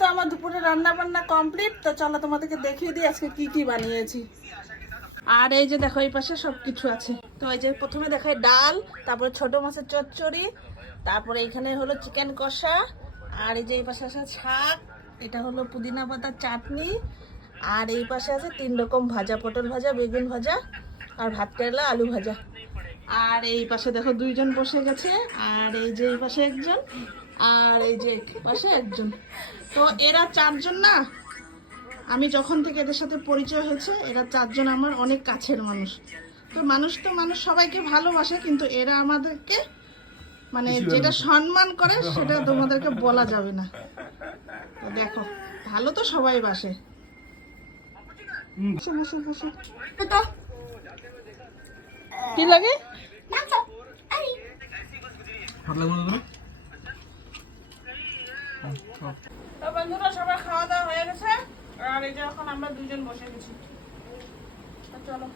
তো আমার দুপুরে রান্না বান্না কমপ্লিট। তো চলো তোমাদেরকে দেখিয়ে দিই আজকে কি কি বানিয়েছি। আর এই যে দেখো এই পাশে সবকিছু আছে। তো এই যে প্রথমে দেখাই ডাল, তারপরে ছোট মাছের চচ্চড়ি, তারপরে এখানে হলো চিকেন কষা, আর এই যে এই পাশে আছে শাক, এটা হলো পুদিনা পাতার চাটনি, আর এই পাশে আছে 3 রকম ভাজা, পটল ভাজা, বেগুন ভাজা, আর ভাত কেরেলা আলু ভাজা। আর এই পাশে দেখো 2 জন বসে গেছে, আর এই যে এই পাশে একজন, আর এই যে পাশে একজন। তো এরা 4 জন না, আমি যখন থেকে এদের সাথে পরিচয় হয়েছে, এরা 4 জন আমার অনেক কাছের মানুষ। তো মানুষ সবাইকে ভালোবাসে, কিন্তু এরা আমাদেরকে মানে যেটা সম্মান করে সেটা তোমাদেরকে বলা যাবে না। তো দেখো, ভালো তো সবাই বাসে। কি লাগে? তো বন্ধুরা সবাই খাওয়া দাওয়া হয়ে গেছে, আর এই যে এখন আমরা 2 জন বসে গেছি। চলো।